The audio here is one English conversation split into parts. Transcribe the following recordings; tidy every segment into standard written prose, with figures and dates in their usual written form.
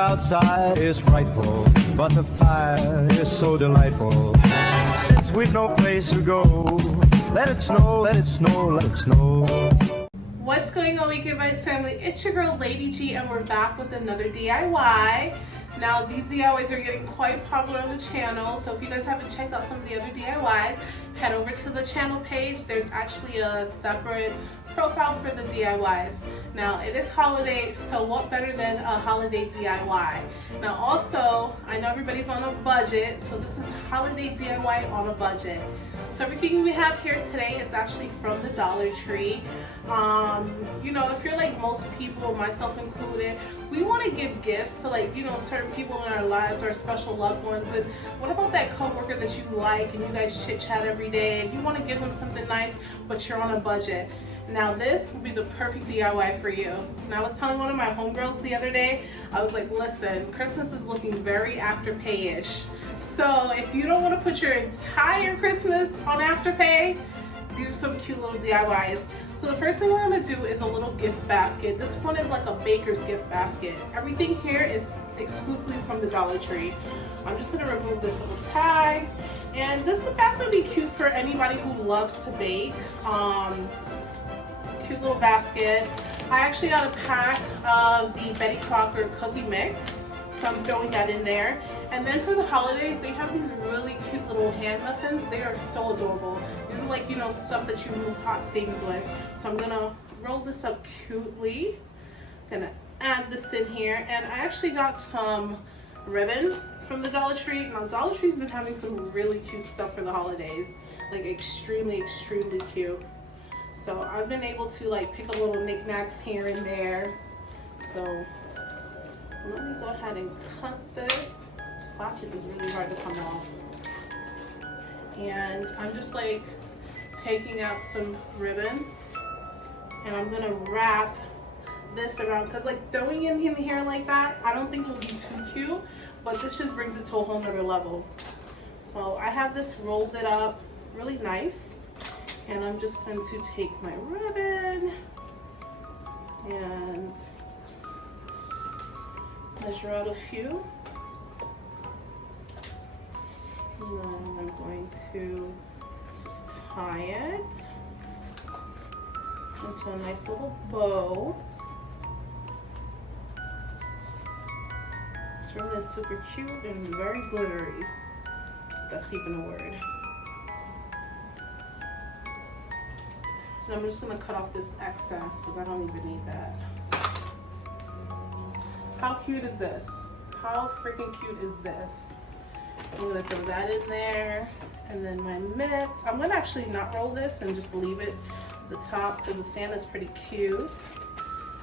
outside is frightful, but the fire is so delightful. Since we've no place to go, let it snow, let it snow, let it snow. What's going on, Weekend Viibez family? It's your girl Lady G, and we're back with another DIY. Now, these DIYs are getting quite popular on the channel, so if you guys haven't checked out some of the other DIYs, head over to the channel page. There's actually a separate profile for the DIYs. Now, it is holiday, so what better than a holiday DIY? Now, also, I know everybody's on a budget, so this is holiday DIY on a budget. So everything we have here today is actually from the Dollar Tree. You know, if you're like most people, myself included, we want to give gifts to, like, you know, certain people in our lives, our special loved ones. And what about that coworker that you like and you guys chit chat every day and you want to give them something nice, but you're on a budget? Now this will be the perfect DIY for you. And I was telling one of my homegirls the other day, I was like, listen, Christmas is looking very Afterpay-ish. So if you don't want to put your entire Christmas on Afterpay, these are some cute little DIYs. So the first thing we're going to do is a little gift basket. This one is like a baker's gift basket. Everything here is exclusively from the Dollar Tree. I'm just going to remove this little tag. And this basket would be cute for anybody who loves to bake. Cute little basket. I actually got a pack of the Betty Crocker cookie mix, so I'm throwing that in there. And then for the holidays, they have these really cute little hand muffins. They are so adorable. These are like, you know, stuff that you move hot things with. So I'm gonna roll this up cutely. Gonna add this in here. And I actually got some ribbon from the Dollar Tree. Now, Dollar Tree's been having some really cute stuff for the holidays. Like extremely, extremely cute. So I've been able to like pick a little knickknacks here and there. So let me go ahead and cut this. This plastic is really hard to come off. And I'm just like taking out some ribbon and I'm gonna wrap this around, because like throwing it in here like that, I don't think will be too cute, but this just brings it to a whole nother level. So I have this rolled it up really nice. And I'm just going to take my ribbon and measure out a few. And then I'm going to just tie it into a nice little bow. This ribbon is super cute and very glittery. That's even a word. And I'm just gonna cut off this excess because I don't even need that. How cute is this? How freaking cute is this? I'm gonna throw that in there. And then my mitts. I'm gonna actually not roll this and just leave it at the top because the sand is pretty cute.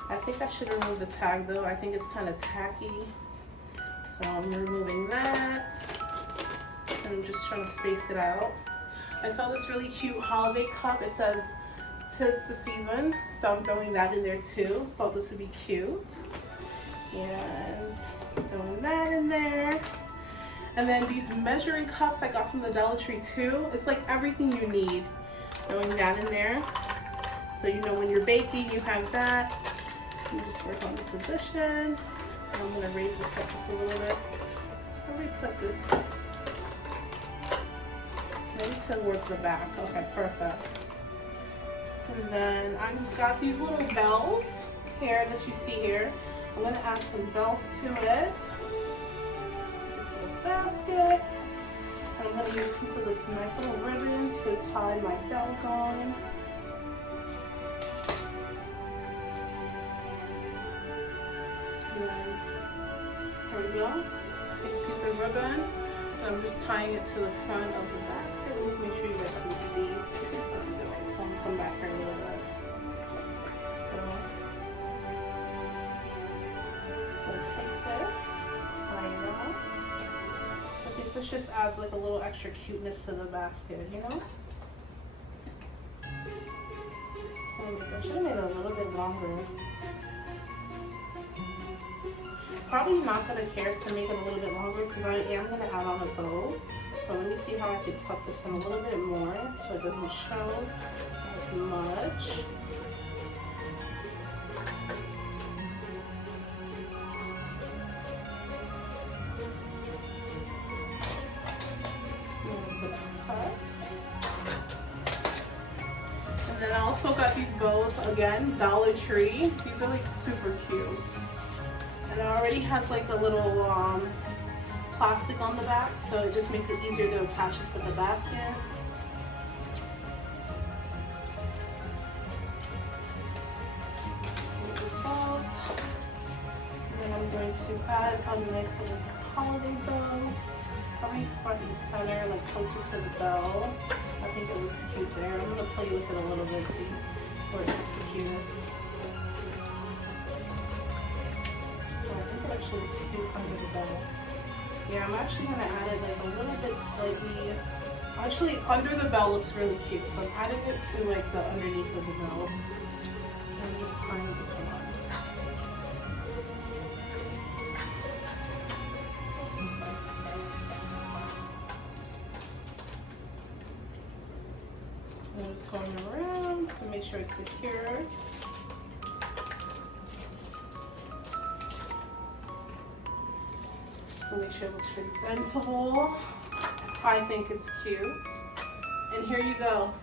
I think I should remove the tag though. I think it's kind of tacky. So I'm removing that. And I'm just trying to space it out. I saw this really cute holiday cup. It says, "'Tis the season," so I'm throwing that in there too. Thought this would be cute. And throwing that in there. And then these measuring cups I got from the Dollar Tree too. It's like everything you need. Throwing that in there. So you know when you're baking, you have that. You just work on the position. And I'm gonna raise this up just a little bit. Let me put this maybe towards the back. Okay, perfect. And then I've got these little bells here that you see here. I'm going to add some bells to it. This little basket. And I'm going to use a piece of this nice little ribbon to tie my bells on. And then, here we go. Take a piece of ribbon. And I'm just tying it to the front of the basket. Let's make sure you guys can see what I'm doing. So I'm gonna come back here a little bit. So let's take this, tie it off. I think this just adds like a little extra cuteness to the basket, you know? I should have made it a little bit longer. Probably not going to care to make it a little bit longer because I am going to add on a bow. So let me see how I can tuck this in a little bit more so it doesn't show as much. also got these bows, again, Dollar Tree. These are like super cute. And it already has like a little plastic on the back, so it just makes it easier to attach this to the basket. I'm going to add a nice little holiday bow, probably front and center, like closer to the bell. I think it looks cute there. I'm going to play with it a little bit, see where it looks the cutest. Oh, I think it actually looks cute under the bell. Yeah, I'm actually going to add it like a little bit slightly. Actually, under the bell looks really cute, so I'm adding it to like the underneath of the bell. So I'm just tying this on. I'm just going around to make sure it's secure. To make sure it looks presentable. I think it's cute. And here you go,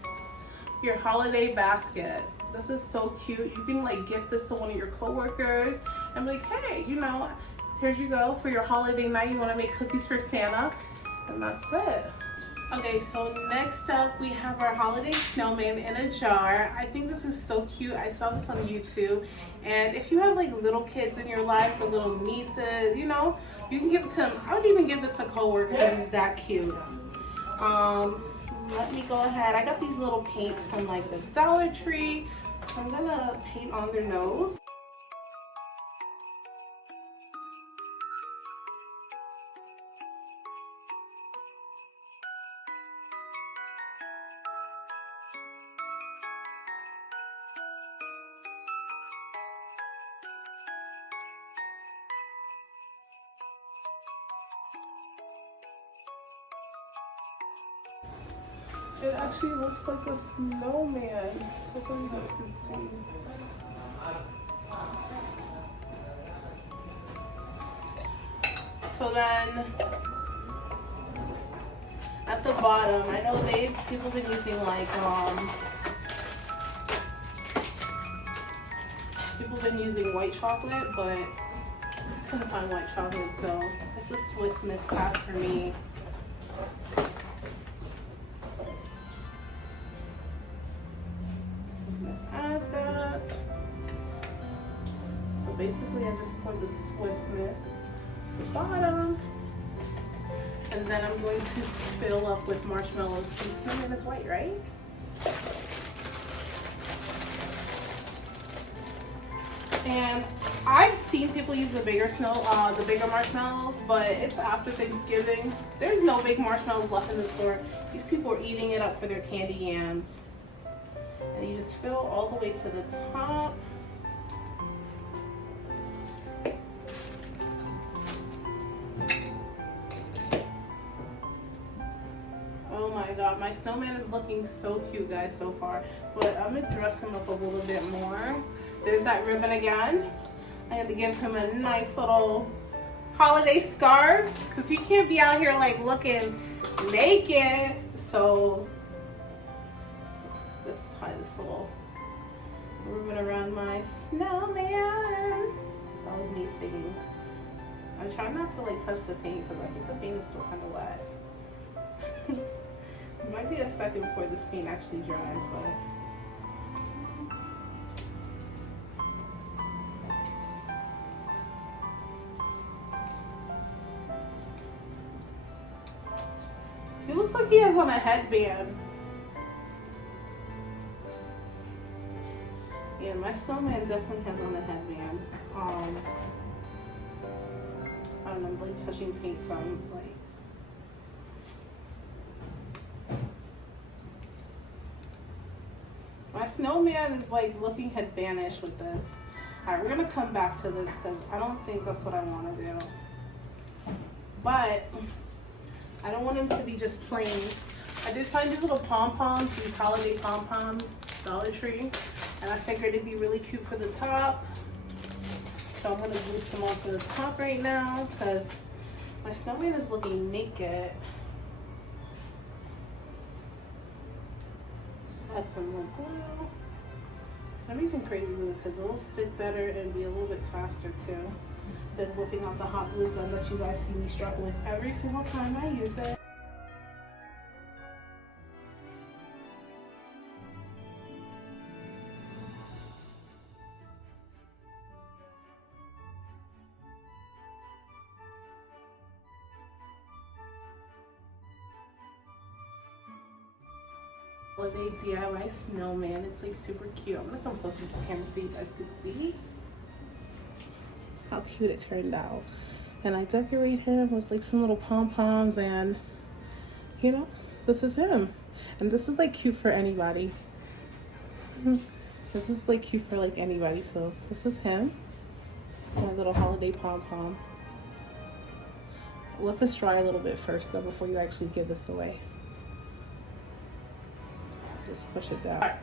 your holiday basket. This is so cute. You can like gift this to one of your coworkers and be like, hey, you know, here you go for your holiday night. You want to make cookies for Santa, and that's it. Okay, so next up we have our holiday snowman in a jar. I think this is so cute. I saw this on YouTube, and if you have like little kids in your life or little nieces, you know, you can give it to them. I would even give this to coworkers because it's that cute. Let me go ahead. I got these little paints from like the Dollar Tree, so I'm gonna paint on their nose. It actually looks like a snowman. Hopefully you guys can see. So then, at the bottom, I know people been using like people been using white chocolate, but I couldn't find white chocolate, so it's a Swiss Miss pack for me. Basically, I just pour the Swiss Miss at the bottom, and then I'm going to fill up with marshmallows. The snowman is white, right? And I've seen people use the bigger marshmallows, but it's after Thanksgiving. There's no big marshmallows left in the store. These people are eating it up for their candy yams. And you just fill all the way to the top. Oh my god, my snowman is looking so cute, guys, so far. But I'm gonna dress him up a little bit more. There's that ribbon again. I had to give him a nice little holiday scarf because he can't be out here like looking naked. So let's tie this little ribbon around my snowman. That was me singing. I try not to like touch the paint because I think the paint is still kind of wet. It might be a second before this paint actually dries, but he looks like he has on a headband. Yeah, my snowman definitely has on a headband. I don't know, I'm like touching paint, so I'm like. My snowman is like looking headbandish with this. Alright, we're gonna come back to this because I don't think that's what I want to do. But I don't want him to be just plain. I did find these little pom-poms, these holiday pom-poms, Dollar Tree. And I figured it'd be really cute for the top. So I'm gonna glue some on for the top right now because my snowman is looking naked. Add some more glue. I'm using crazy glue because it will stick better and be a little bit faster too than whipping out the hot glue gun that you guys see me struggle with every single time I use it. Holiday DIY snowman. It's like super cute. I'm gonna come closer to the camera so you guys can see how cute it turned out. And I decorate him with like some little pom-poms, and you know, this is him. And this is like cute for anybody. This is like cute for like anybody. So this is him. And a little holiday pom-pom. Let this dry a little bit first though before you actually give this away. Just push it down. Right.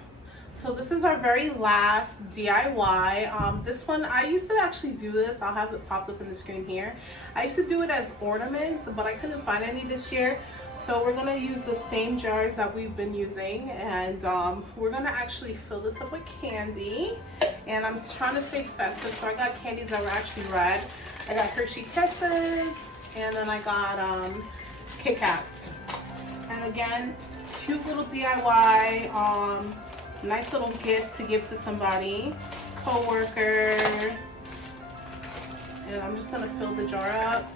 So this is our very last DIY. This one, I used to actually do this. I'll have it popped up in the screen here. I used to do it as ornaments, but I couldn't find any this year. So we're gonna use the same jars that we've been using, and we're gonna actually fill this up with candy. And I'm trying to stay festive, so I got candies that were actually red. I got Hershey Kisses, and then I got Kit Kats. And again, cute little DIY, nice little gift to give to somebody, co-worker. And I'm just gonna fill the jar up.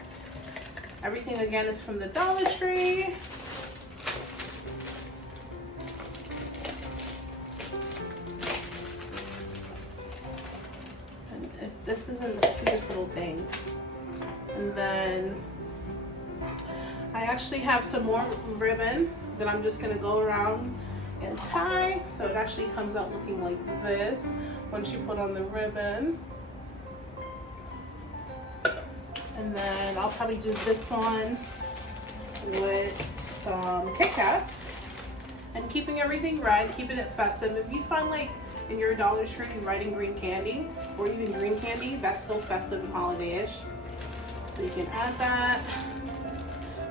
Everything again is from the Dollar Tree. And this is the cutest little thing. And then I actually have some more ribbon that I'm just gonna go around and tie, so it actually comes out looking like this once you put on the ribbon. And then I'll probably do this one with some Kit Kats, and keeping everything red, keeping it festive. If you find like in your Dollar Tree red and green candy, or even green candy, that's still festive and holiday-ish, so you can add that.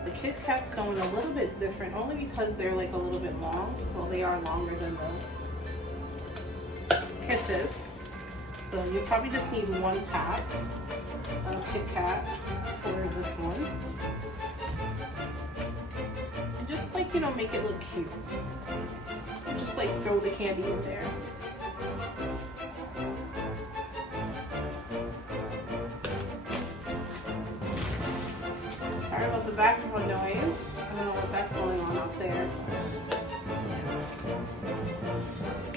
The Kit Kat's going a little bit different, only because they're like a little bit long. Well, they are longer than the Kisses. So you probably just need 1 pack of Kit Kat for this one. And just like, you know, make it look cute. And just like throw the candy in there. Sorry about the background noise. I don't know what that's going on up there.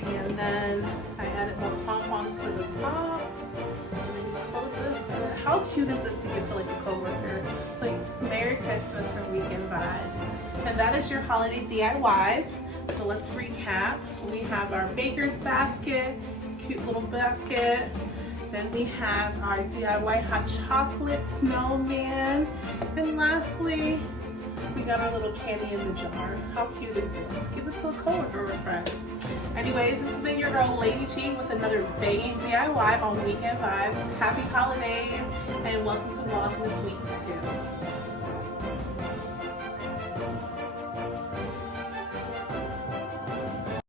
And then I added more pom-poms to the top. And then you close this. And then how cute is this to give to like a coworker? Like, Merry Christmas from Weekend Vibes. And that is your holiday DIYs. So let's recap. We have our baker's basket, cute little basket. Then we have our DIY hot chocolate snowman. And lastly, we got our little candy in the jar. How cute is this? Give this little coworker a friend. Anyways, this has been your girl Lady G with another banging DIY on Weekend Vibes. Happy holidays and welcome to Vlogmas Week 2.